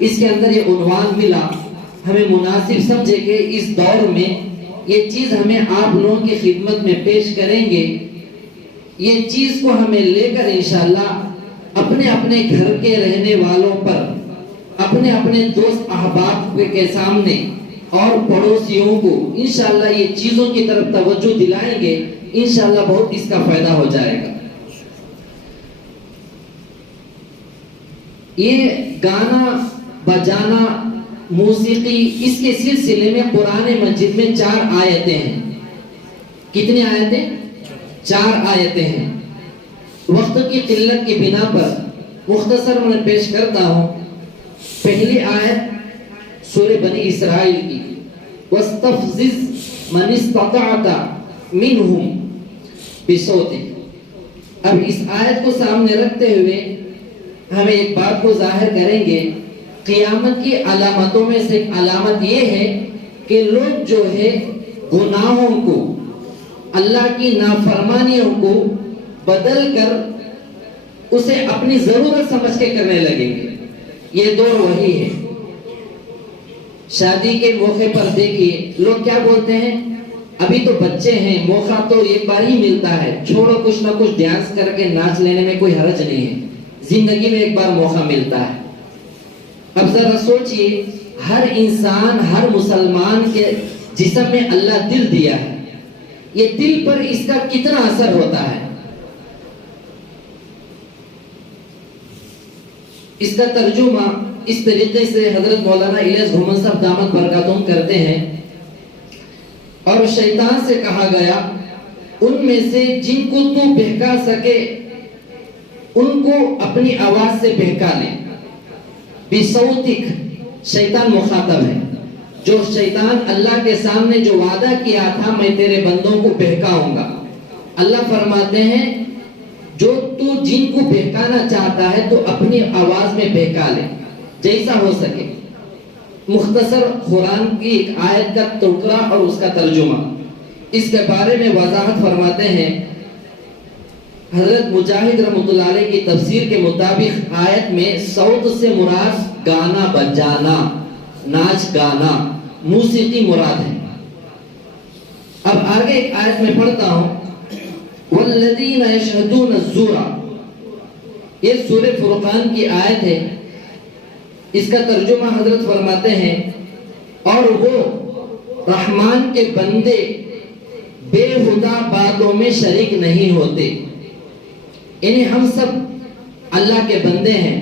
اس کے اندر یہ عنوان ملا، ہمیں مناسب سمجھے کہ اس دور میں یہ چیز ہمیں آپ لوگوں کی خدمت میں پیش کریں گے۔ یہ چیز کو ہمیں لے کر انشاءاللہ اپنے اپنے گھر کے رہنے والوں پر، اپنے اپنے دوست احباب کے سامنے اور پڑوسیوں کو انشاءاللہ یہ چیزوں کی طرف توجہ دلائیں گے، انشاءاللہ بہت اس کا فائدہ ہو جائے گا۔ یہ گانا بجانا موسیقی، اس کے سلسلے میں قرآن مجید میں 4 آیتیں ہیں۔ کتنی آیتیں؟ 4 آیتیں ہیں۔ وقت کی قلت کی بنا پر مختصر میں پیش کرتا ہوں۔ پہلی آیت سورہ بنی اسرائیل کی، وَاسْتَفْزِزْ مَنِ اسْتَطَعْتَ مِنْهُمْ بِصَوْتِكَ۔ اب اس آیت کو سامنے رکھتے ہوئے ہمیں ایک بات کو ظاہر کریں گے، قیامت کی علامتوں میں سے ایک علامت یہ ہے کہ لوگ جو ہے گناہوں کو، اللہ کی نافرمانیوں کو بدل کر اسے اپنی ضرورت سمجھ کے کرنے لگیں گے۔ یہ دور وہی ہے۔ شادی کے موقع پر دیکھیے لوگ کیا بولتے ہیں، ابھی تو بچے ہیں، موقع تو ایک بار ہی ملتا ہے، چھوڑو کچھ نہ کچھ ڈانس کر کے ناچ لینے میں کوئی حرج نہیں ہے، زندگی میں ایک بار موقع ملتا ہے۔ اب ذرا سوچئے، ہر انسان، ہر مسلمان کے جسم میں اللہ دل دیا ہے، یہ دل پر اس کا کتنا اثر ہوتا ہے؟ اس کا ترجمہ اس طریقے سے حضرت مولانا الیاس گھومن صاحب دامت برکاتہم کرتے ہیں، اور شیطان سے کہا گیا ان میں سے جن کو تو بہکا سکے ان کو اپنی آواز سے بہکا لے۔ بِصَوْتِكَ، شیطان مخاطب ہے، جو شیطان اللہ کے سامنے جو وعدہ کیا تھا میں تیرے بندوں کو بہکاؤں گا، اللہ فرماتے ہیں جو تو جن کو بہکانا چاہتا ہے تو اپنی آواز میں بہکا لے جیسا ہو سکے۔ مختصر قرآن کی ایک آیت کا ٹکڑا اور اس کا ترجمہ، اس کے بارے میں وضاحت فرماتے ہیں حضرت مجاہد رحمۃ اللہ علیہ کی تفسیر کے مطابق آیت میں صوت سے مراد گانا بجانا، ناچ گانا، موسیقی مراد ہے۔ اب آگے ایک آیت میں پڑھتا ہوں، وَالَّذِينَ يَشْهَدُونَ الزُّورَ، یہ سورہ فرقان کی آیت ہے۔ اس کا ترجمہ حضرت فرماتے ہیں اور وہ رحمان کے بندے بے ہدہ باتوں میں شریک نہیں ہوتے، یعنی ہم سب اللہ کے بندے ہیں،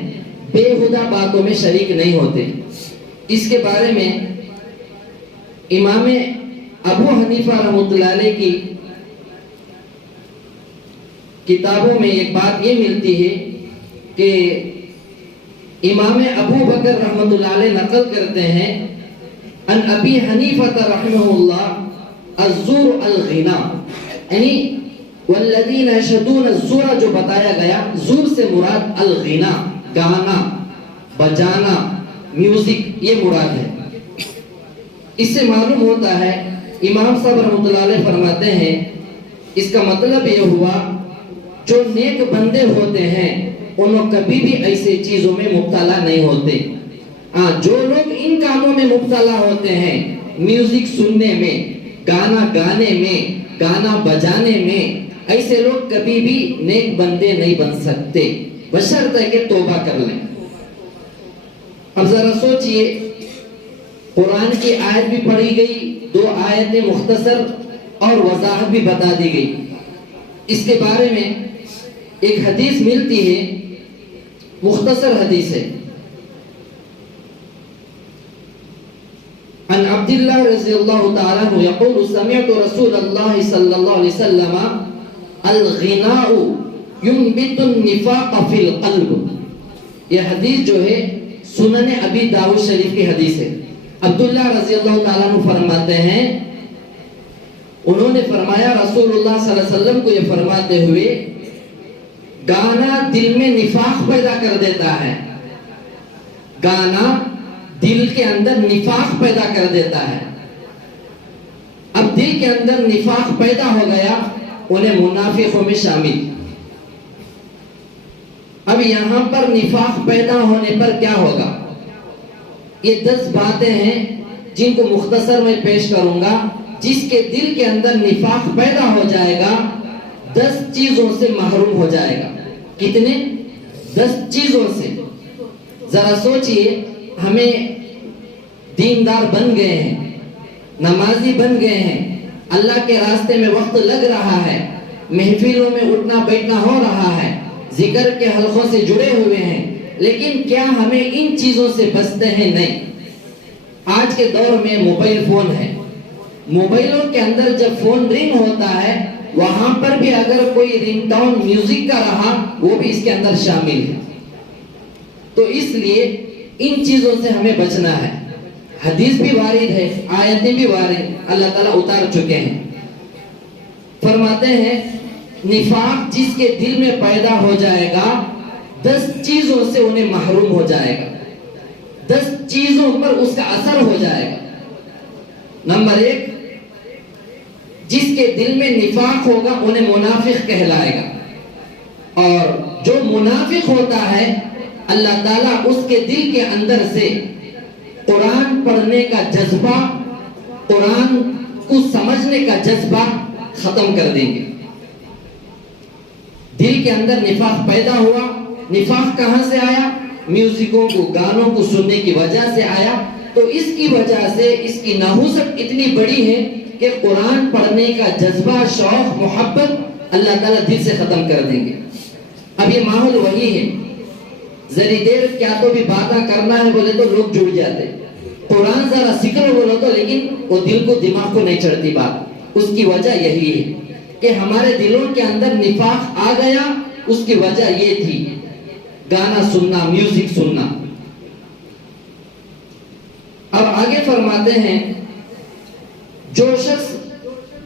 بے ہدہ باتوں میں شریک نہیں ہوتے۔ اس کے بارے میں امام ابو حنیفہ رحمۃ اللہ علیہ کی کتابوں میں ایک بات یہ ملتی ہے کہ امام ابو بکر رحمۃ اللہ علیہ نقل کرتے ہیں ان ابی حنیفہ رحمہ اللہ الزور الغنا، یعنی والذین یشهدون الزور جو بتایا گیا، زور سے مراد الغنا، گانا بجانا، میوزک، یہ مراد ہے۔ اس سے معلوم ہوتا ہے، امام صاحب رحمۃ اللہ علیہ فرماتے ہیں اس کا مطلب یہ ہوا جو نیک بندے ہوتے ہیں انہوں کبھی بھی ایسے چیزوں میں مبتلا نہیں ہوتے۔ جو لوگ ان کاموں میں مبتلا ہوتے ہیں، میوزک سننے میں، گانا گانے میں، گانا بجانے میں، ایسے لوگ کبھی بھی نیک بندے نہیں بن سکتے، بشرطے کہ توبہ کر لیں۔ اب ذرا سوچئے، قرآن کی آیت بھی پڑھی گئی، 2 آیتیں مختصر اور وضاحت بھی بتا دی گئی۔ اس کے بارے میں ایک حدیث ملتی ہے، مختصر حدیث ہے، عن عبد اللہ رضی اللہ تعالیٰ عنہ یقول سمعت رسول اللہ صلی اللہ علیہ وسلم الغناء ينبت النفاق فی القلب۔ یہ حدیث جو ہے سنن ابی داؤد شریف کی حدیث ہے۔ عبداللہ رضی اللہ تعالیٰ عنہ فرماتے ہیں، انہوں نے فرمایا رسول اللہ صلی اللہ علیہ وسلم کو یہ فرماتے ہوئے، گانا دل میں نفاق پیدا کر دیتا ہے، گانا دل کے اندر نفاق پیدا کر دیتا ہے۔ اب دل کے اندر نفاق پیدا ہو گیا، انہیں منافقوں میں شامل۔ اب یہاں پر نفاق پیدا ہونے پر کیا ہوگا؟ یہ 10 باتیں ہیں جن کو مختصر میں پیش کروں گا. جس کے دل کے اندر نفاق پیدا ہو جائے گا 10 چیزوں سے محروم ہو جائے گا. کتنے؟ 10 چیزوں سے. ذرا سوچئے، ہمیں دیندار بن گئے ہیں، نمازی بن گئے ہیں، اللہ کے راستے میں وقت لگ رہا ہے، محفلوں میں اٹھنا بیٹھنا ہو رہا ہے، ذکر کے حلقوں سے جڑے ہوئے ہیں، لیکن کیا ہمیں ان چیزوں سے بچتے ہیں؟ نہیں. آج کے دور میں موبائل فون ہے، موبائلوں کے اندر جب فون رنگ ہوتا ہے وہاں پر بھی اگر کوئی رنگ ٹون میوزک کا رہا وہ بھی اس کے اندر شامل ہے. تو اس لیے ان چیزوں سے ہمیں بچنا ہے. حدیث بھی وارد ہے، آیتیں بھی وارد، اللہ تعالیٰ اتار چکے ہیں. فرماتے ہیں نفاق جس کے دل میں پیدا ہو جائے گا 10 چیزوں سے انہیں محروم ہو جائے گا، 10 چیزوں پر اس کا اثر ہو جائے گا. نمبر 1، جس کے دل میں نفاق ہوگا انہیں منافق کہلائے گا. اور جو منافق ہوتا ہے اللہ تعالیٰ اس کے دل کے اندر سے قرآن پڑھنے کا جذبہ، قرآن کو سمجھنے کا جذبہ ختم کر دیں گے. دل کے اندر نفاق پیدا ہوا. نفاق کہاں سے آیا؟ میوزکوں کو، گانوں کو سننے کی وجہ سے آیا. تو اس کی وجہ سے اس کی نحوست اتنی بڑی ہے کہ قرآن پڑھنے کا جذبہ، شوق، محبت اللہ تعالیٰ دل سے ختم کر دیں گے. اب یہ ماحول وہی ہے، ذری دیر کیا تو بھی باتیں کرنا ہے بولے تو لوگ جڑ جاتے، قرآن ذرا سکھلو بولو تو لیکن وہ دل کو، دماغ کو نہیں چڑھتی بات. اس کی وجہ یہی ہے کہ ہمارے دلوں کے اندر نفاق آ گیا. اس کی وجہ یہ تھی گانا سننا، میوزک سننا. اب آگے فرماتے ہیں جو شخص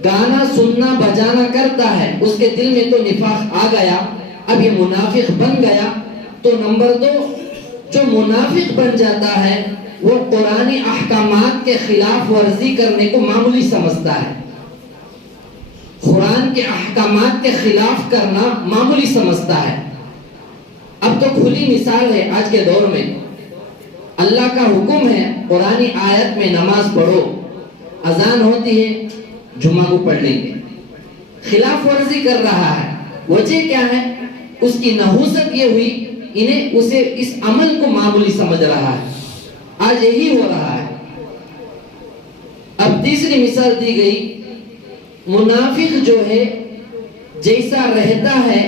گانا سننا بجانا کرتا ہے اس کے دل میں تو نفاق آ گیا، اب یہ منافق بن گیا. تو نمبر 2، جو منافق بن جاتا ہے وہ قرآنی احکامات کے خلاف ورزی کرنے کو معمولی سمجھتا ہے. قرآن کے احکامات کے خلاف کرنا معمولی سمجھتا ہے. اب تو کھلی مثال ہے آج کے دور میں، اللہ کا حکم ہے قرآنی آیت میں نماز پڑھو، اذان ہوتی ہے جمعہ کو پڑھ لیں گے. خلاف ورزی کر رہا ہے. وجہ کیا ہے؟ اس کی نحوست یہ ہوئی انہیں اسے اس عمل کو معمولی سمجھ رہا ہے. آج یہی ہو رہا ہے. اب تیسری مثال دی گئی، منافق جو ہے جیسا رہتا ہے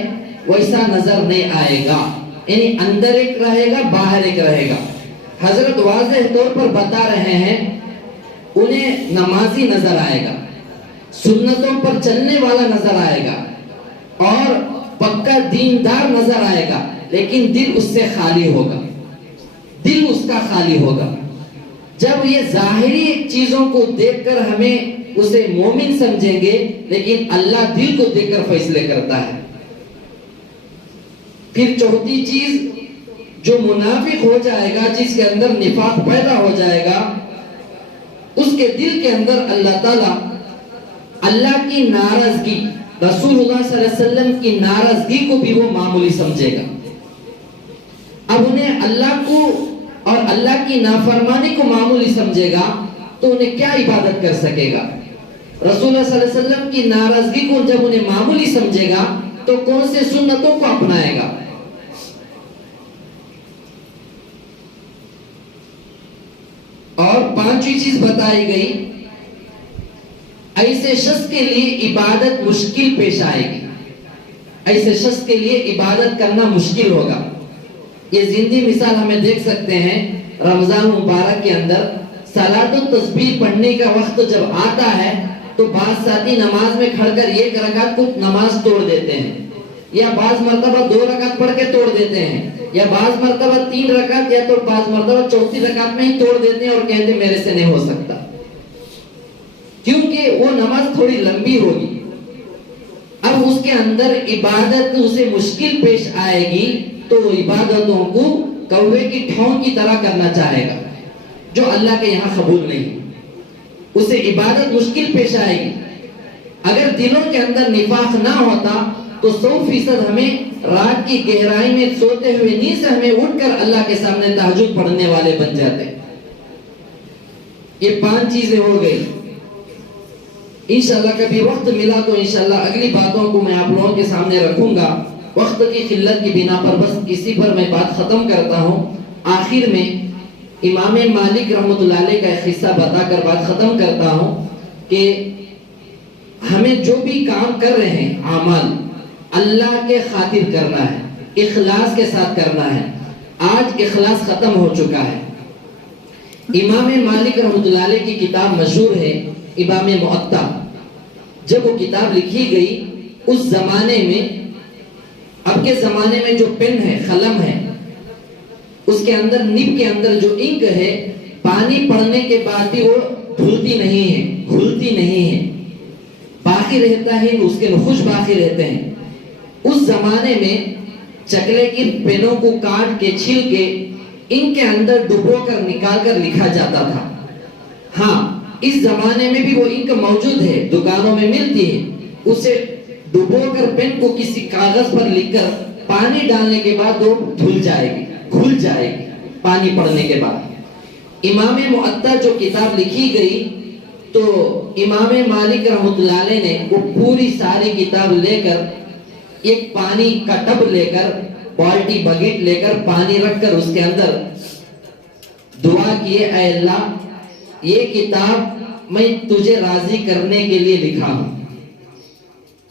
ویسا نظر نہیں آئے گا، یعنی اندر ایک رہے گا باہر ایک رہے گا. حضرت واضح طور پر بتا رہے ہیں انہیں نمازی نظر آئے گا، سنتوں پر چلنے والا نظر آئے گا اور پکا دیندار نظر آئے گا، لیکن دل اس سے خالی ہوگا، دل اس کا خالی ہوگا. جب یہ ظاہری چیزوں کو دیکھ کر ہمیں اسے مومن سمجھیں گے، لیکن اللہ دل کو دیکھ کر فیصلے کرتا ہے. پھر چوتھی چیز، جو منافق ہو جائے گا، جس کے اندر نفاق پیدا ہو جائے گا، اس کے دل کے اندر اللہ تعالیٰ اللہ کی ناراضگی، رسول اللہ صلی اللہ علیہ وسلم کی ناراضگی کو بھی وہ معمولی سمجھے گا. اب انہیں اللہ کو اور اللہ کی نافرمانی کو معمولی سمجھے گا تو انہیں کیا عبادت کر سکے گا؟ رسول اللہ صلی اللہ علیہ وسلم کی ناراضگی کو جب انہیں معمولی سمجھے گا تو کون سے سنتوں کو اپنائے گا؟ اور 5ویں چیز بتائی گئی، ایسے شخص کے لیے عبادت مشکل پیش آئے گی. ایسے شخص کے لیے عبادت کرنا مشکل ہوگا. یہ زندگی مثال ہمیں دیکھ سکتے ہیں رمضان مبارک کے اندر صلاۃ التسبیح پڑھنے کا وقت جب آتا ہے تو بعض ساتھی نماز میں کھڑ کر 1 رکعت کو نماز توڑ دیتے ہیں، یا بعض مرتبہ 2 رکعت پڑھ کے توڑ دیتے ہیں، یا بعض مرتبہ 3 رکعت، یا تو بعض مرتبہ 4تھی رکعت میں ہی توڑ دیتے ہیں اور کہتے ہیں میرے سے نہیں ہو سکتا، کیونکہ وہ نماز تھوڑی لمبی ہوگی. اب اس کے اندر عبادت اسے مشکل پیش آئے گی تو وہ عبادتوں کو کوے کی ٹھاؤں کی طرح کرنا چاہے گا جو اللہ کے یہاں قبول نہیں. اسے عبادت مشکل پیش آئے گی. اگر دلوں کے اندر نفاق نہ ہوتا تو 100% ہمیں رات کی گہرائی میں سوتے ہوئے نیند سے ہمیں اٹھ کر اللہ کے سامنے تہجد پڑھنے والے بن جاتے. یہ 5 چیزیں ہو گئی. انشاءاللہ کبھی وقت ملا تو انشاءاللہ اگلی باتوں کو میں آپ لوگوں کے سامنے رکھوں گا. وقت کی قلت کی بنا پر بس اسی پر میں بات ختم کرتا ہوں. آخر میں امام مالک رحمۃ اللہ علیہ کا ایک قصہ بتا کر بات ختم کرتا ہوں کہ ہمیں جو بھی کام کر رہے ہیں اعمال اللہ کے خاطر کرنا ہے, اخلاص کے ساتھ کرنا ہے. آج اخلاص ختم ہو چکا ہے. امام مالک رحمۃ اللہ علیہ کی کتاب مشہور ہے امام معطا. جب وہ کتاب لکھی گئی اس زمانے میں, اب کے زمانے میں جو پین ہے, قلم ہے, اس کے اندر نب کے اندر جو انک ہے, پانی پڑنے کے بعد بھی وہ دھلتی نہیں ہے, گھلتی نہیں ہے, باقی رہتا ہے, اس کے نقوش باقی رہتے ہیں. اس زمانے میں چکلے کی پینوں کو کاٹ کے چھیل کے ان کے اندر ڈبو کر نکال کر لکھا جاتا تھا. ہاں اس زمانے میں بھی وہ انک موجود ہے, دکانوں میں ملتی ہے. اسے ڈبو کر پین کو کسی کاغذ پر لکھ کر پانی ڈالنے کے بعد وہ دھل جائے گی, گھل جائے گی پانی پڑنے کے بعد. امام معطا جو کتاب لکھی گئی تو امام مالک رحمۃ اللہ علیہ نے وہ پوری ساری کتاب لے کر ایک پانی کا ٹب لے کر, بالٹی بکیٹ لے کر پانی رکھ کر اس کے اندر دعا کیے, اے اللہ یہ کتاب میں تجھے راضی کرنے کے لیے لکھا ہوں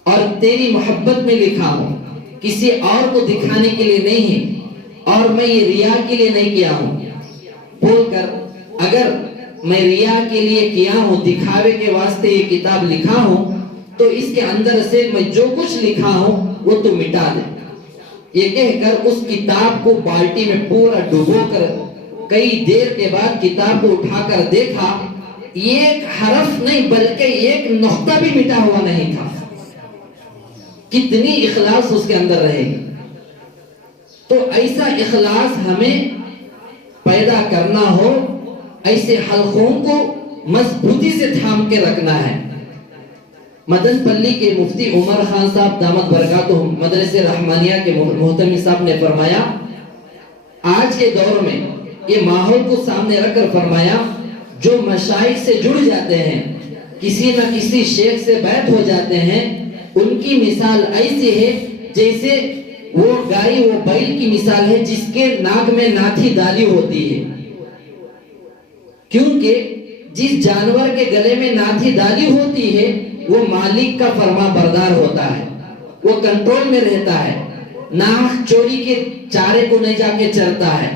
اور تیری محبت میں لکھا ہوں, کسی اور کو دکھانے کے لیے نہیں ہے, اور میں یہ ریا کے لیے نہیں کیا ہوں. بول کر اگر میں ریا کے لیے کیا ہوں, دکھاوے کے واسطے یہ کتاب لکھا ہوں, تو اس کے اندر سے میں جو کچھ لکھا ہوں وہ تو مٹا دے. یہ کہہ کر اس کتاب کو بالٹی میں پورا ڈبو کر کئی دیر کے بعد کتاب کو اٹھا کر دیکھا, ایک حرف نہیں بلکہ ایک نقطہ بھی مٹا ہوا نہیں تھا. کتنی اخلاص اس کے اندر رہے گی. تو ایسا اخلاص ہمیں پیدا کرنا ہو, ایسے حلقوں کو مضبوطی سے تھام کے رکھنا ہے. مدن پلی کے مفتی عمر خان صاحب دامت برکاتہم مدرسہ رحمانیہ کے محتمی صاحب نے فرمایا, آج کے دور میں یہ ماحول کو سامنے رکھ کر فرمایا, جو مشائخ سے جڑ جاتے ہیں, کسی نہ کسی شیخ سے بیعت ہو جاتے ہیں, ان کی مثال ایسی ہے جیسے وہ گائے وہ بیل کی مثال ہے جس کے ناک میں ناتھی ڈالی ہوتی ہے. کیونکہ جس جانور کے گلے میں ناتھی ڈالی ہوتی ہے وہ مالک کا فرما بردار ہوتا ہے, وہ کنٹرول میں رہتا ہے, ناحق چوری کے چارے کو نہیں جا کے چرتا ہے,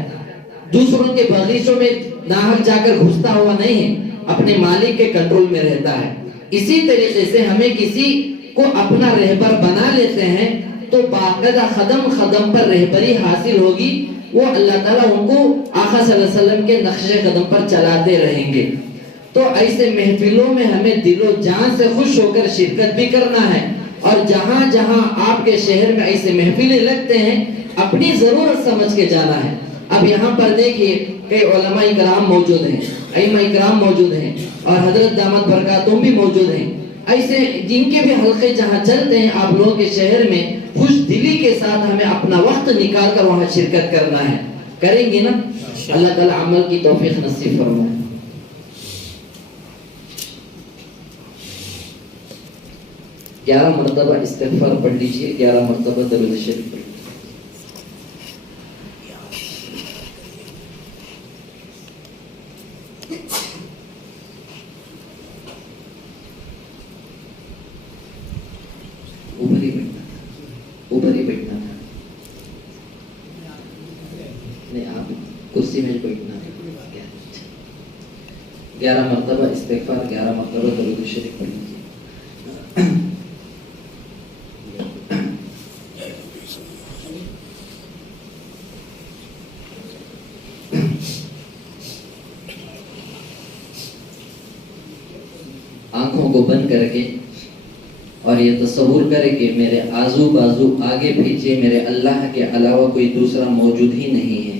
دوسروں کے باغیچوں میں ناحق جا کر گھستا ہوا نہیں ہے, اپنے مالک کے کنٹرول میں رہتا ہے. اسی طریقے سے ہمیں کسی کو اپنا رہبر بنا لیتے ہیں تو باقاعدہ قدم قدم پر رہبری حاصل ہوگی, وہ اللہ تعالیٰ ان کو آقا صلی اللہ علیہ وسلم کے نقش قدم پر چلاتے رہیں گے. تو ایسے محفلوں میں ہمیں دل و جان سے خوش ہو کر شرکت بھی کرنا ہے, اور جہاں جہاں آپ کے شہر میں ایسے محفلیں لگتے ہیں اپنی ضرورت سمجھ کے جانا ہے. اب یہاں پر دیکھیے کئی علماء کرام موجود ہیں, ائمہ کرام موجود ہیں, اور حضرت دامت برکاتہم بھی موجود ہیں. ایسے جن کے بھی حلقے جہاں چلتے ہیں آپ لوگوں کے شہر میں خوش دلی کے ساتھ ہمیں اپنا وقت نکال کر وہاں شرکت کرنا ہے. کریں گے نا؟ اللہ تعالیٰ عمل کی توفیق نصیب فرمائے. 11 مرتبہ استغفار پڑھ لیجئے, 11 مرتبہ درود شریف پڑھ لیجئے. اوپر ہی بیٹھنا تھا, نہیں آپ کرسی میں بیٹھنا تھا. 11 مرتبہ استغفار, 11 مرتبہ درود شریف پڑھ لیجئے. آنکھوں کو بند کر کے اور یہ تصور کرے کہ میرے آزو بازو آگے پیچھے میرے اللہ کے علاوہ کوئی دوسرا موجود ہی نہیں ہے.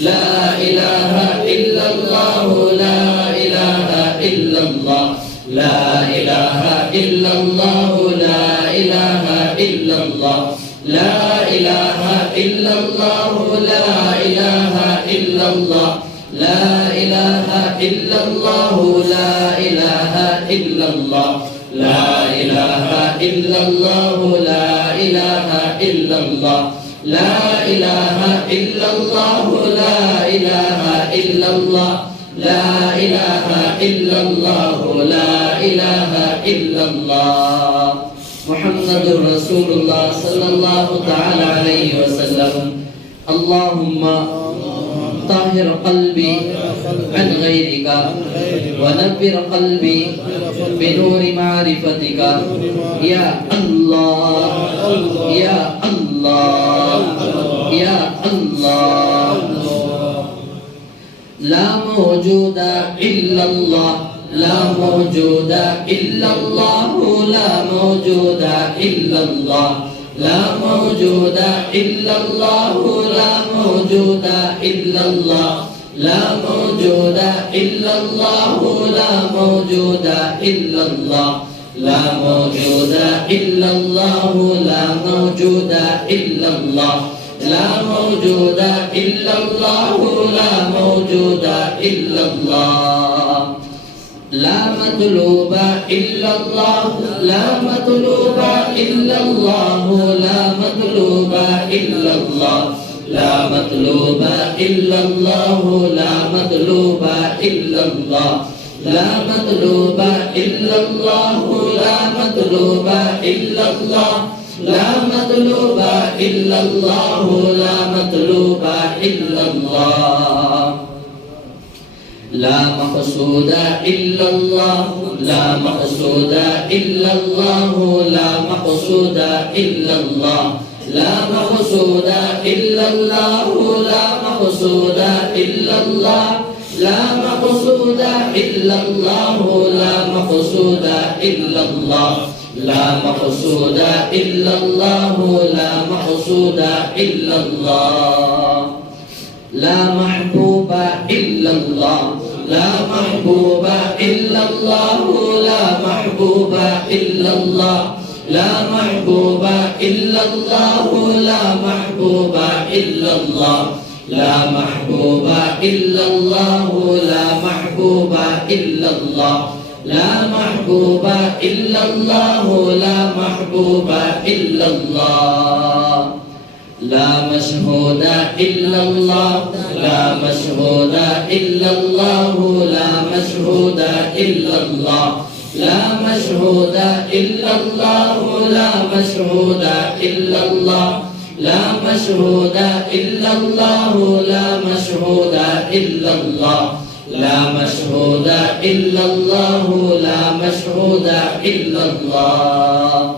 لا إله إلا الله لا إله إلا الله لا إله إلا الله لا إله إلا الله لا إله إلا الله لا إله إلا الله لا إله إلا الله لا إله إلا الله لا إله إلا الله لا إله إلا الله لا إله إلا الله لا إله إلا الله لا إله إلا الله لا إله إلا الله محمد رسول الله صلى الله تعالى عليه وسلم اللهم طهر قلبي عن غيرك ونبر قلبي بنور معرفتك يا الله يا الله يا الله لا موجود إلا الله لا موجود إلا الله لا موجود إلا الله لا موجود إلا الله لا موجود إلا الله لا موجود إلا الله لا موجود إلا الله لا موجود إلا الله لا موجود إلا الله لا موجود إلا الله لا موجود إلا الله لا مطلوب إلا الله لا مطلوب إلا الله لا مطلوب إلا الله لا مطلوب إلا الله لا مطلوب إلا الله لا مطلوب إلا الله لا مطلوب إلا الله لا مطلوب إلا الله لا مطلوب إلا الله لا مقصود إلا الله لا مقصود إلا الله لا مقصود إلا الله لا مقصود إلا الله لا مقصود إلا الله لا مقصود إلا الله لا مقصود إلا الله لا مقصود إلا الله لا مقصود إلا الله لا محبوب إلا الله لا محبوب إلا الله لا محبوب إلا الله لا محبوب إلا الله لا محبوب إلا الله لا محبوب إلا الله لا محبوب إلا الله لا محبوب إلا الله لا محبوب إلا الله لا مشهود إلا الله لا مشهود إلا الله لا مشهود إلا الله لا مشهود إلا الله لا مشهود إلا الله لا مشهود إلا الله لا مشهود إلا الله لا مشهود إلا الله لا مشهود إلا الله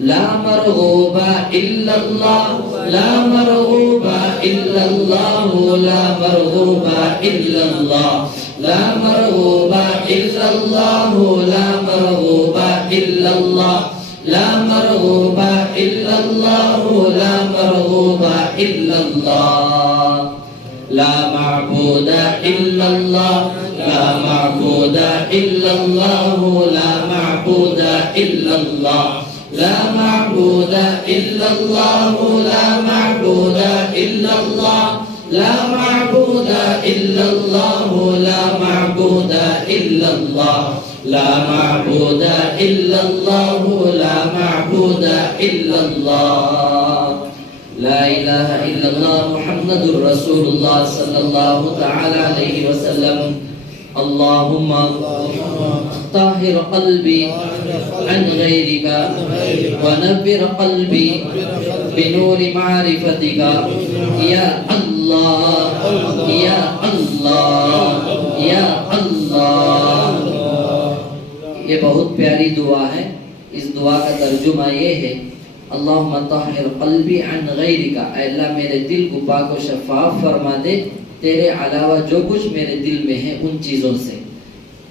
لا مرغوب إلا الله لا مرغوب إلا الله لا مرغوب إلا الله لا مرغوب إلا الله لا مرغوب إلا الله لا مرغوب إلا الله لا مرغوب إلا الله لا معبود إلا الله لا معبود إلا الله لا معبود إلا الله لا معبود إلا الله لا معبود إلا الله لا معبود إلا الله لا معبود إلا الله لا معبود إلا الله لا معبود إلا الله لا إله إلا الله محمد رسول الله صلى الله تعالى عليه وسلم اللهم طهر قلبي عن غيرك ونبر قلبي بنور معرفتك يا الله يا الله يا الله. یہ بہت پیاری دعا ہے. اس دعا کا ترجمہ یہ ہے اللہم طہر قلبی عن غیرک، اے اللہ میرے دل کو پاک و شفاف فرما دے تیرے علاوہ جو کچھ میرے دل میں ہے ان چیزوں سے.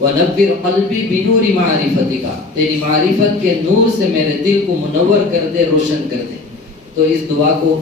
وَنَبِّرْ قَلْبِي بِنُورِ مَعْرِفَتِكَ، تیری معرفت کے نور سے میرے دل کو منور کر دے، روشن کر دے. تو اس دعا کو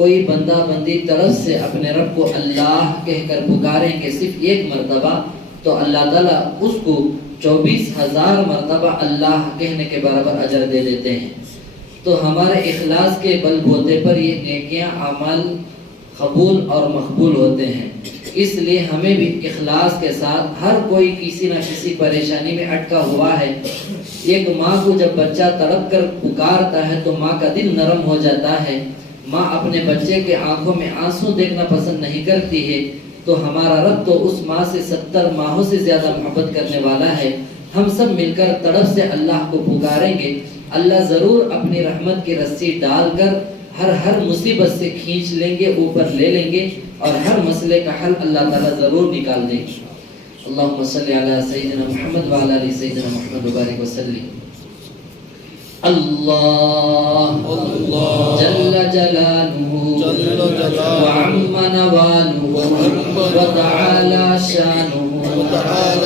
کوئی بندہ بندی طرف سے اپنے رب کو اللہ کہہ کر پکاریں گے صرف ایک مرتبہ، تو اللہ تعالیٰ اس کو 24,000 مرتبہ اللہ کہنے کے برابر اجر دے دیتے ہیں۔ تو ہمارے اخلاص کے بل بوتے پر یہ نیکیاں اعمال قبول اور مقبول ہوتے ہیں۔ اس لیے ہمیں بھی اخلاص کے ساتھ، ہر کوئی کسی نہ کسی پریشانی میں اٹکا ہوا ہے۔ ایک ماں کو جب بچہ تڑپ کر پکارتا ہے تو ماں کا دل نرم ہو جاتا ہے۔ ماں اپنے بچے کے آنکھوں میں آنسو دیکھنا پسند نہیں کرتی ہے، تو ہمارا رب تو اس ماں سے 70 ماہوں سے زیادہ محبت کرنے والا ہے۔ ہم سب مل کر تڑپ سے اللہ کو پکاریں گے، اللہ ضرور اپنی رحمت کی رسی ڈال کر ہر مصیبت سے کھینچ لیں گے، اوپر لے لیں گے، اور ہر مسئلے کا حل اللہ تعالیٰ ضرور نکال دیں گے۔ اللہم صلی علی سیدنا محمد وعلی آل سیدنا محمد وبارک وسلم۔ اللہ جل جلالہ وعم نوالہ وتعالی شانہ، اللہ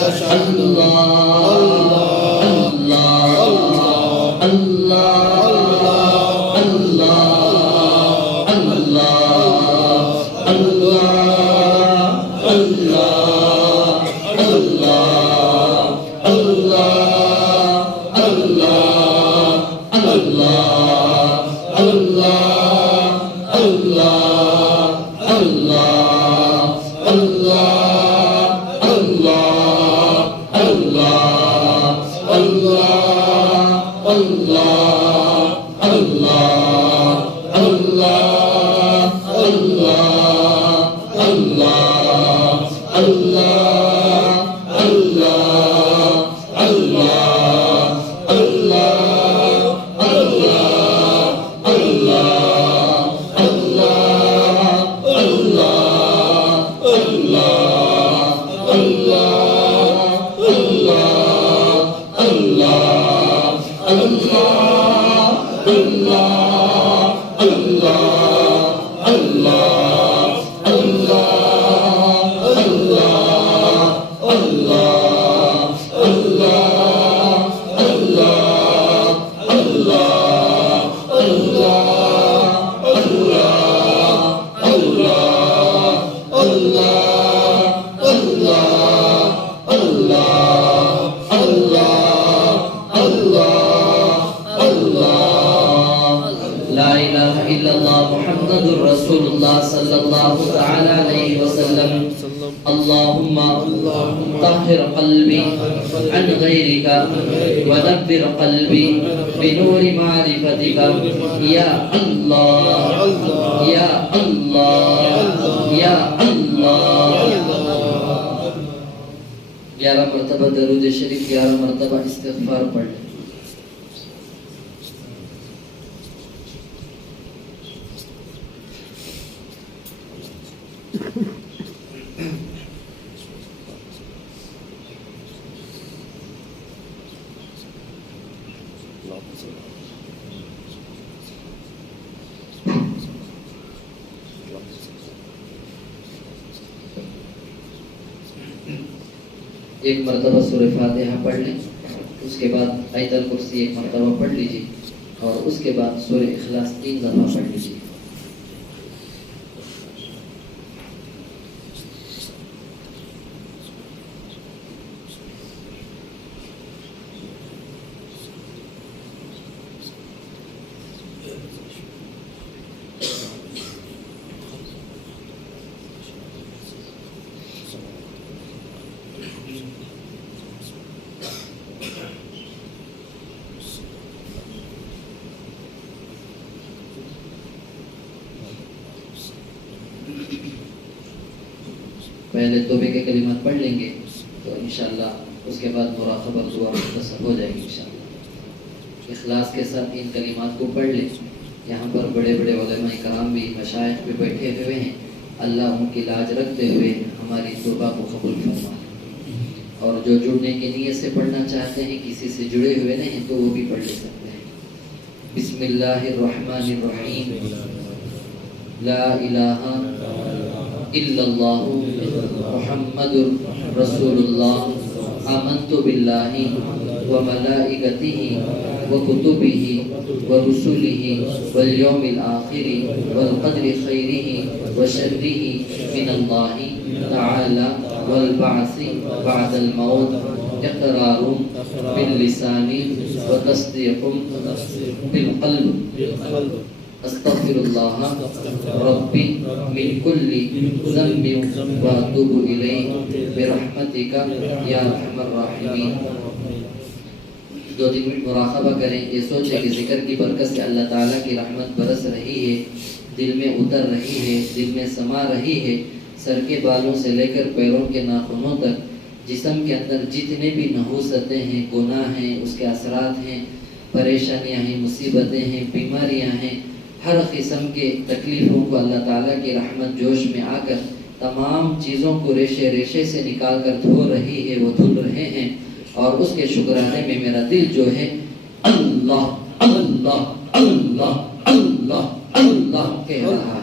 اللہ اللہ طهر قلبي عن غيرك ونبر قلبي بنور معرفتك يا الله يا الله يا الله۔ 11 مرتبہ درود شریف، 11 مرتبہ استغفار پڑھ لیں۔ ایک مرتبہ سورہ فاتحہ پڑھ لیں، اس کے بعد آیت الکرسی ایک مرتبہ پڑھ لیجیے، اور اس کے بعد سورہ اخلاص 3 دفعہ پڑھ لیجیے۔ پہلے توبے کے کلمات پڑھ لیں گے تو انشاءاللہ اس کے بعد مراقبہ دعا مختصر ہو جائے گی انشاءاللہ۔ اخلاص کے ساتھ ان کلمات کو پڑھ لیں۔ یہاں پر بڑے بڑے علماء کرام بھی، مشائخ بھی بیٹھے ہوئے ہیں، اللہ ان کی لاج رکھتے ہوئے ہماری توبہ کو قبول فرمائے۔ اور جو جڑنے کی نیت سے پڑھنا چاہتے ہیں، کسی سے جڑے ہوئے نہیں تو وہ بھی پڑھ لے سکتے ہیں۔ بسم اللہ الرحمن الرحیم، لا الہ الا اللہ محمد رسول اللہ، آمنت باللہ وملائکتہ وکتبہ ورسله واليوم الآخر والقدر خيره وشره من الله تعالى والبعث بعد الموت اقرار باللسان وتصديق بالقلب استغفر الله ربي من كل ذنب واتوب إليه برحمتك یا ارحم الراحمین۔ 2-3 منٹ مراقبہ کریں، یہ سوچیں کہ ذکر کی برکت سے اللہ تعالیٰ کی رحمت برس رہی ہے، دل میں اتر رہی ہے، دل میں سما رہی ہے، سر کے بالوں سے لے کر پیروں کے ناخنوں تک جسم کے اندر جتنے بھی نحوستیں ہیں، گناہ ہیں، اس کے اثرات ہیں، پریشانیاں ہیں، مصیبتیں ہیں، بیماریاں ہیں، ہر قسم کے تکلیفوں کو اللہ تعالیٰ کی رحمت جوش میں آ کر تمام چیزوں کو ریشے ریشے سے نکال کر دھو رہی ہے، وہ دھل رہے ہیں، اور اس کے شکرانے میں میرا دل جو ہے اللہ اللہ اللہ اللہ اللہ کہہ رہا ہے۔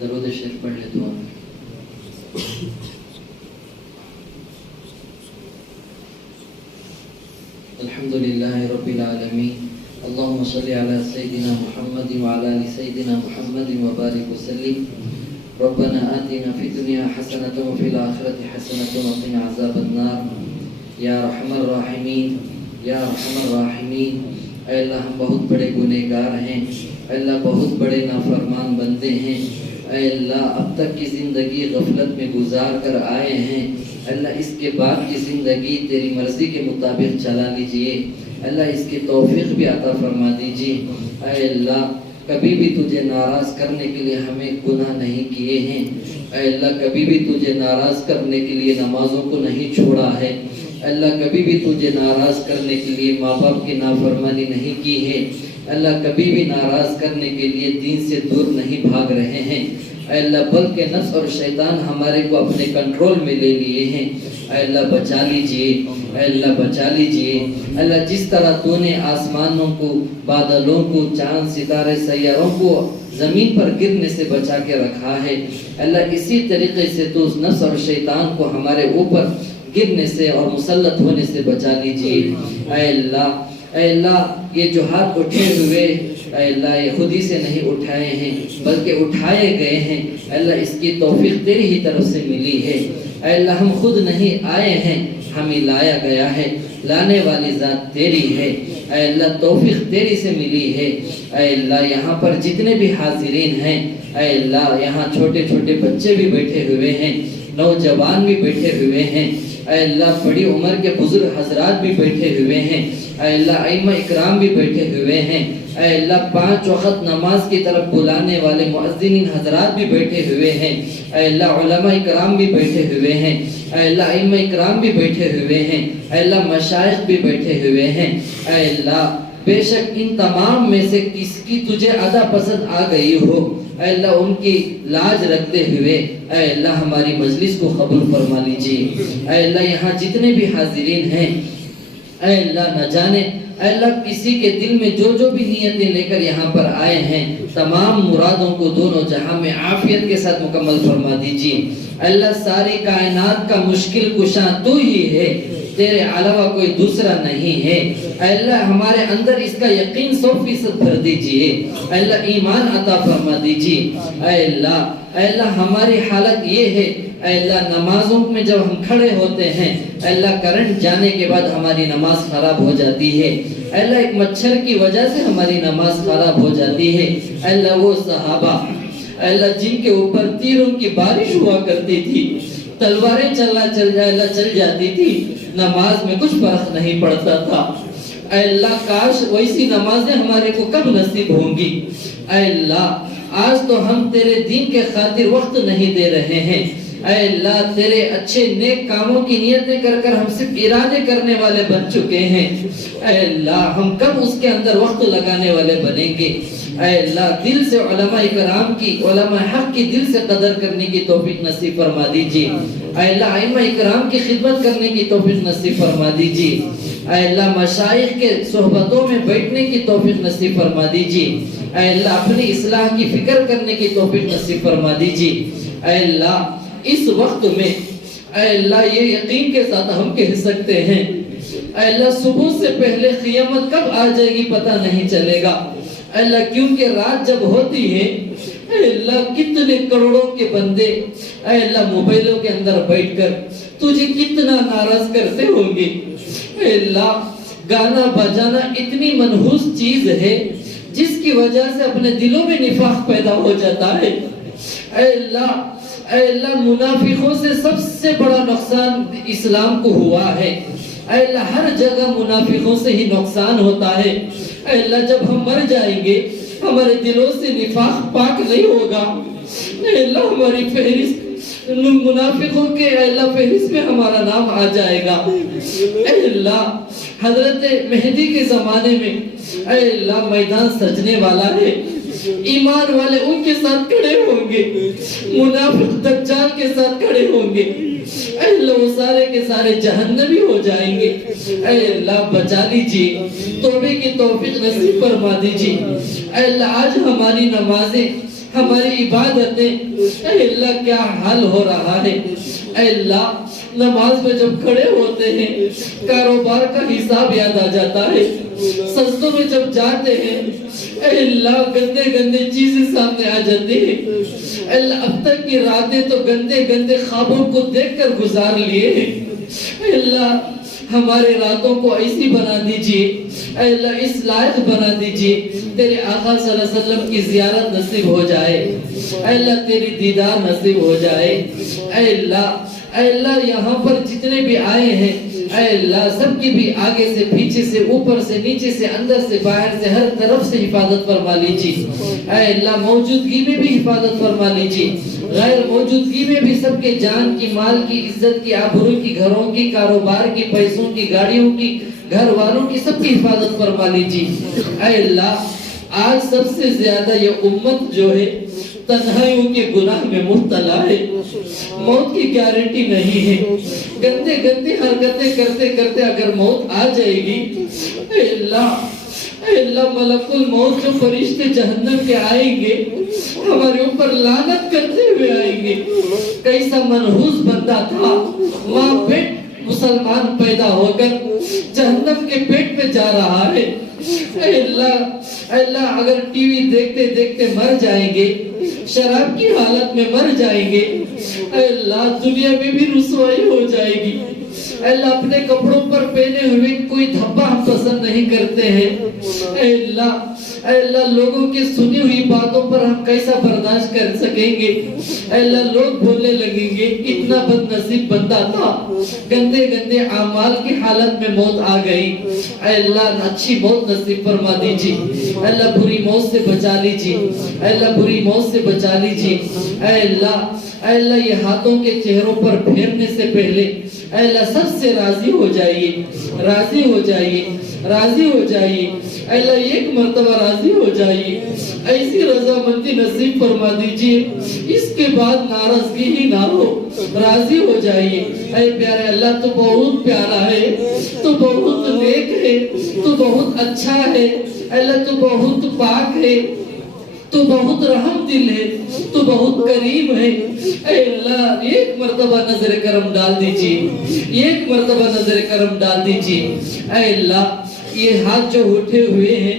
درود شریف پڑھ لے دعا میں۔ الحمدللہ رب العالمین، اللہم صلی علی سیدنا محمد وعلی آل سیدنا محمد وبارک وسلم۔ ربنا آتنا فی الدنیا حسنۃ وفی الآخرۃ حسنۃ وقنا عذاب النار۔ یا ارحم الراحمین، یا ارحم الراحمین، اے اللہ ہم بہت بڑے گنہگار ہیں، اے اللہ بہت بڑے نافرمان بندے ہیں، اے اللہ اب تک کی زندگی غفلت میں گزار کر آئے ہیں، اللہ اس کے بعد کی زندگی تیری مرضی کے مطابق چلا لیجئے، اللہ اس کی توفیق بھی عطا فرما دیجئے۔ اے اللہ کبھی بھی تجھے ناراض کرنے کے لیے ہمیں گناہ نہیں کیے ہیں، اے اللہ کبھی بھی تجھے ناراض کرنے کے لیے نمازوں کو نہیں چھوڑا ہے، اللہ کبھی بھی تجھے ناراض کرنے کے لیے ماں باپ کی نافرمانی نہیں کی ہے، اللہ کبھی بھی ناراض کرنے کے لیے دین سے دور نہیں بھاگ رہے ہیں، اے اللہ بلکہ نفس اور شیطان ہمارے کو اپنے کنٹرول میں لے لیے ہیں، اے اللہ بچا لیجئے، اے اللہ بچا لیجئے۔ اللہ جس طرح تو نے آسمانوں کو، بادلوں کو، چاند ستارے سیاروں کو زمین پر گرنے سے بچا کے رکھا ہے، اللہ اسی طریقے سے تو اس نفس اور شیطان کو ہمارے اوپر گرنے سے اور مسلط ہونے سے بچا لیجئے۔ اے اللہ یہ جو ہاتھ اٹھے ہوئے اے اللہ یہ خود ہی سے نہیں اٹھائے ہیں بلکہ اٹھائے گئے ہیں، اے اللہ اس کی توفیق تیری ہی طرف سے ملی ہے، اے اللہ ہم خود نہیں آئے ہیں، ہمیں لایا گیا ہے، لانے والی ذات تیری ہے، اے اللہ توفیق تیری سے ملی ہے۔ اے اللہ یہاں پر جتنے بھی حاضرین ہیں، اے اللہ یہاں چھوٹے چھوٹے بچے بھی بیٹھے ہوئے ہیں، نوجوان بھی بیٹھے ہوئے ہیں، اے اللہ بڑی عمر کے بزرگ حضرات بھی بیٹھے ہوئے ہیں، اے اللہ ائمہ اکرام بھی بیٹھے ہوئے ہیں، اے اللہ 5 وقت نماز کی طرف بلانے والے مؤذنین حضرات بھی بیٹھے ہوئے ہیں، اے اللہ علماء اکرام بھی بیٹھے ہوئے ہیں، اے اللہ ائمہ اکرام بھی بیٹھے ہوئے ہیں، اے اللہ مشائخ بھی بیٹھے ہوئے ہیں، اے اللہ بے شک ان تمام میں سے کس کی تجھے ادا پسند آ گئی ہو، اے اللہ ان کی لاج رکھتے ہوئے اے اللہ ہماری مجلس کو قبول فرما لیجیے۔ اے اللہ یہاں جتنے بھی حاضرین ہیں اے اللہ نہ جانے اے اللہ کسی کے دل میں جو جو بھی نیتیں لے کر یہاں پر آئے ہیں تمام مرادوں کو دونوں جہاں میں عافیت کے ساتھ مکمل فرما دیجیے۔ اے اللہ ساری کائنات کا مشکل کشا تو ہی ہے، تیرے علاوہ کوئی دوسرا نہیں ہے، اے اللہ ہمارے اندر اس کا یقین 100% بھر دیجیے، اے اللہ ایمان عطا فرما دیجیے، اے اللہ اے اللہ ہماری حالت یہ ہے اے اللہ نمازوں میں جب ہم کھڑے ہوتے ہیں اے اللہ کرنٹ جانے کے بعد ہماری نماز خراب ہو جاتی ہے اے اللہ ایک مچھر کی وجہ سے ہماری نماز خراب ہو جاتی ہے اے اللہ وہ صحابہ اے اللہ جن کے اوپر تیروں کی بارش ہوا کرتی تھی تلواریں چل جاتی تھی نماز میں کچھ فرق نہیں پڑتا تھا اے اللہ کاش ویسی نمازیں ہمارے کو کب نصیب ہوں گی اے اللہ آج تو ہم تیرے دین کے خاطر وقت نہیں دے رہے ہیں اے اللہ تیرے اچھے نیک کاموں کی نیتیں کر کر ہم صرف ارادے کرنے والے بن چکے ہیں اے اللہ ہم کب اس کے اندر وقت لگانے والے بنیں گے اے اللہ دل سے علماء کرام کی علماء حق کی دل سے قدر کرنے کی توفیق نصیب فرما دیجیے اے اللہ ائمہ کرام کی خدمت کرنے کی توفیق نصیب فرما دیجیے اے اللہ مشائخ کے صحبتوں میں بیٹھنے کی توفیق نصیب فرما دیجیے اے اللہ اپنی اصلاح کی فکر کرنے کی توفیق نصیب فرما دیجیے اے اللہ اس وقت میں اے اللہ یہ یقین کے ساتھ ہم کہہ سکتے ہیں اے اللہ صبح سے پہلے قیامت کب آ جائے گی پتہ نہیں چلے گا اے اللہ کیونکہ رات جب ہوتی ہے اے اللہ کتنے کروڑوں کے بندے اے اللہ موبائلوں کے اندر بیٹھ کر تجھے کتنا ناراض کرتے ہوں گے اے اللہ گانا بجانا اتنی منحوس چیز ہے جس کی وجہ سے اپنے دلوں میں نفاق پیدا ہو جاتا ہے اے اللہ منافقوں سے سب سے بڑا نقصان اسلام کو ہوا ہے اے اللہ ہر جگہ منافقوں سے ہی نقصان ہوتا ہے اے اللہ جب ہم مر جائیں گے ہمارے دلوں سے نفاق پاک نہیں ہوگا اے اللہ ہماری فہرست منافقوں کے اے اللہ فہرست میں ہمارا نام آ جائے گا اے اللہ حضرت مہدی کے زمانے میں اے اللہ میدان سجنے والا ہے ایمان والے ان کے ساتھ کھڑے ہوں گے منافق دجال کے ساتھ کھڑے ہوں گے اے اللہ وہ سارے کے سارے جہنمی ہو جائیں گے اے اللہ بچا لیجیے توبے کی توفیق نصیب فرما دیجیے اے اللہ آج ہماری نمازیں ہماری عبادتیں اے اللہ کیا حال ہو رہا ہے اے اللہ نماز میں جب کھڑے ہوتے ہیں کاروبار کا حساب یاد آ جاتا ہے سجدوں میں جب جاتے ہیں اے اللہ گندے گندے چیزیں سامنے آ جاتی ہیں اے اللہ اب تک کی راتیں تو گندے گندے خوابوں کو دیکھ کر گزار لیے ہیں اے اللہ ہمارے راتوں کو ایسی بنا دیجئے اے اللہ اس لائق بنا دیجئے تیرے آقا صلی اللہ علیہ وسلم کی زیارت نصیب ہو جائے اے اللہ تیری دیدار نصیب ہو جائے اے اللہ یہاں پر جتنے بھی آئے ہیں اے اللہ سب کی بھی آگے سے پیچھے سے اوپر سے نیچے سے اندر سے باہر سے ہر طرف سے حفاظت فرما لیجیے اے اللہ موجودگی میں بھی حفاظت فرما لیجیے غیر موجودگی میں بھی سب کے جان کی مال کی عزت کی آبرو کی گھروں کی کاروبار کی پیسوں کی گاڑیوں کی گھر والوں کی سب کی حفاظت فرما لیجیے اے اللہ آج سب سے زیادہ یہ امت جو ہے تنہائیوں کے گناہ میں مبتلا ہے موت کی گارنٹی نہیں ہے گندے گندے حرکتیں کرتے کرتے اگر موت آ جائے گی اے اللہ ملک الموت جو فرشتے جہنم کے آئیں گے ہمارے اوپر لعنت کرتے ہوئے آئیں گے کیسا منحوس بندہ تھا وہاں پیٹ مسلمان پیدا ہو کر جہنم کے پیٹ میں جا رہا ہے اے اللہ اگر ٹی وی دیکھتے دیکھتے مر جائیں گے شراب کی حالت میں مر جائیں گے اے اللہ دنیا میں بھی رسوائی ہو جائے گی اے اللہ اپنے کپڑوں پر پہنے ہوئے کوئی دھبا ہم پسند نہیں کرتے ہیں اے اللہ لوگوں کی سنی ہوئی باتوں پر ہم کیسا برداشت کر سکیں گے اے اللہ لوگ بولنے لگیں گے کتنا بد نصیب بندہ تھا گندے گندے اعمال کی حالت میں موت آ گئی اے اللہ اچھی موت نصیب فرما دیجیے اے اللہ بری موت سے بچا لیجیے اے اللہ بری موت سے بچا لیجیے اے اللہ یہ ہاتھوں کے چہروں پر پھیرنے سے پہلے اے اللہ سب سے راضی ہو جائیے راضی ہو جائیے راضی ہو جائیے اے اللہ ایک مرتبہ راضی ہو جائیے ایسی رضامندی نصیب فرما دیجیے اس کے بعد ناراضگی ہی نہ ہو راضی ہو جائیے اے پیارے اللہ تو بہت پیارا ہے تو بہت نیک ہے تو بہت اچھا ہے اے اللہ تو بہت پاک ہے تو بہت رحم دل ہے تو بہت کریم ہے اے اللہ ایک مرتبہ نظر کرم ڈال دیجیے ایک مرتبہ نظر کرم ڈال دیجیے اے اللہ یہ ہاتھ جو اٹھے ہوئے ہیں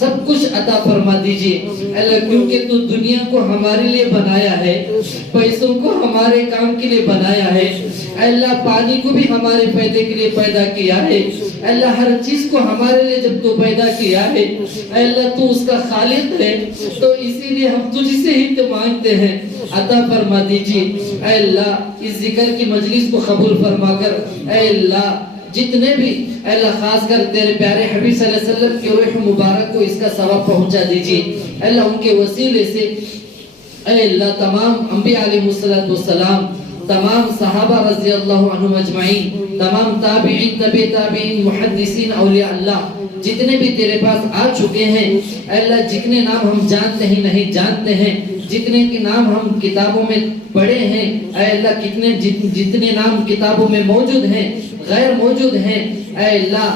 سب کچھ عطا فرما دیجئے اللہ، کیونکہ تو دنیا کو ہمارے لیے بنایا ہے، پیسوں کو ہمارے کام کے لیے بنایا ہے اللہ، پانی کو بھی ہمارے فائدے کے لیے پیدا کیا ہے اللہ، ہر چیز کو ہمارے لیے جب تو پیدا کیا ہے اللہ، تو اس کا خالق ہے، تو اسی لیے ہم تجھ سے ہی تو مانگتے ہیں، عطا فرما دیجئے اے اللہ، اس ذکر کی مجلس کو قبول فرما کر اے اللہ، جتنے بھی اے اللہ خاص کر تیرے پیارے حبیب صلی اللہ علیہ وسلم کے روح مبارک کو اس کا ثواب پہنچا دیجئے اے اللہ، ان کے وسیلے سے اے اللہ تمام انبیاء علیہ السلام، تمام صحابہ رضی اللہ عنہم اجمعین، تمام تابعین، تبع تابعین، محدثین، اولیاء اللہ، جتنے بھی تیرے پاس آ چکے ہیں اے اللہ، جتنے نام ہم جانتے ہیں نہیں جانتے ہیں، جتنے کے نام ہم کتابوں میں پڑھے ہیں اے اللہ، جتنے نام کتابوں میں موجود ہیں غیر موجود ہیں اے اللہ،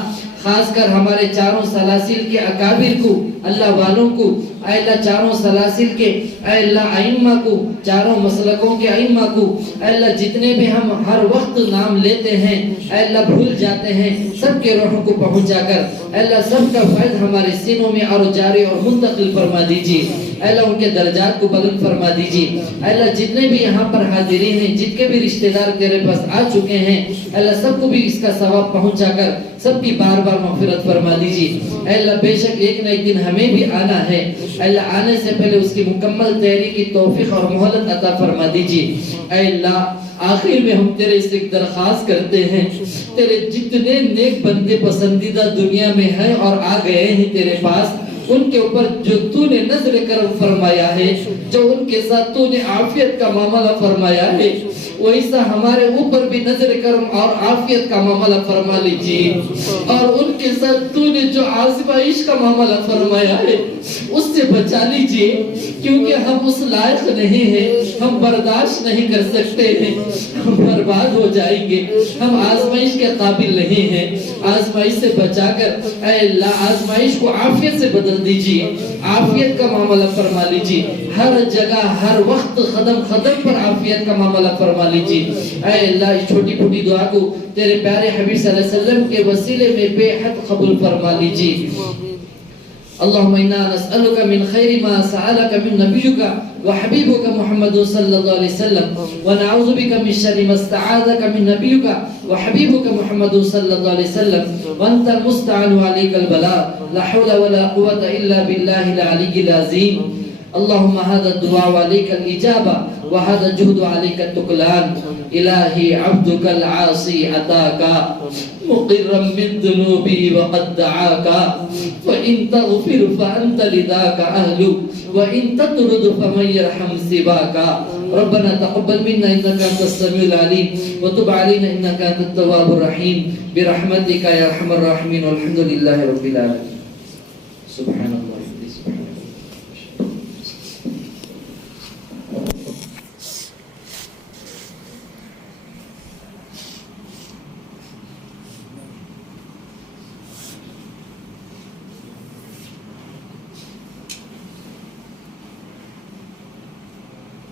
خاص کر ہمارے چاروں سلاسل کے اکابر کو اللہ والوں کو اے اللہ، چاروں سلاسل کے اے اللہ ائمہ کو، چاروں مسلکوں کے ائمہ کو اے اللہ، جتنے بھی ہم ہر وقت نام لیتے ہیں اے اللہ بھول جاتے ہیں، سب کے روحوں کو پہنچا کر اے اللہ سب کا فیض ہمارے سینوں میں اور جاری اور منتقل فرما دیجیے اے اللہ، ان کے درجات کو بلند فرما دیجیے اے اللہ، جتنے بھی یہاں پر حاضرین ہیں، جتنے بھی رشتہ دار تیرے پاس آ چکے ہیں اے اللہ، سب کو بھی اس کا ثواب پہنچا کر سب کی بار بار مغفرت فرما دیجیے اے اللہ، بے شک ایک نہ ایک دن ہمیں بھی آنا ہے اے اللہ، آنے سے پہلے اس کی مکمل تیاری کی توفیق اور مہلت عطا فرما دیجیے اے اللہ، آخر میں ہم تیرے سے ایک درخواست کرتے ہیں، تیرے جتنے نیک بندے پسندیدہ دنیا میں ہیں اور آ گئے ہیں تیرے پاس، ان کے اوپر جو تو نے نظر کرم فرمایا ہے، جو ان کے ساتھ تو نے عافیت کا معاملہ فرمایا ہے، ویسا ہمارے اوپر بھی نظر کرم اور عافیت کا معاملہ فرما لیجیے، اور ان کے ساتھ تو نے جو آزمائش کا معاملہ فرمایا ہے اس سے بچا لیجیے، کیونکہ ہم اس لائق نہیں ہیں، ہم برداشت نہیں کر سکتے ہیں، ہم برباد ہو جائیں گے، ہم آزمائش کے قابل نہیں ہیں، آزمائش سے بچا کر اے اللہ آزمائش کو عافیت سے بدل دیجیے، عافیت کا معاملہ فرما لیجیے، ہر جگہ ہر وقت قدم قدم پر عافیت کا معاملہ فرما لیجیے اے اللہ، اس چھوٹی پھوٹی دعا کو تیرے پیارے حبیب صلی اللہ علیہ وسلم کے وسیلے میں بے حد قبول فرما لیجیے۔ اللهم إنا نسألك من خير ما سألك من نبيك وحبيبك محمد صلى الله عليه وسلم، ونعوذ بك من شر ما استعاذك من نبيك وحبيبك محمد صلى الله عليه وسلم، وأنت المستعان وعليك البلاء، لا حول ولا قوة إلا بالله العلي العظيم۔ اللهم هذا الدعاء وعليك الإجابة، وهذا الجهد عليك التكلان، إلهي عبدك العاصي أتاك مقرا من ذنوبه وقد دعاك، فإن تغفر فأنت لذاك أهل، وإن تطرد فمن يرحم سواك، ربنا تقبل منا إنك أنت السميع العليم، وتب علينا إنك أنت التواب الرحيم، برحمتك يا أرحم الراحمين، والحمد لله رب العالمين۔ سبحان الله۔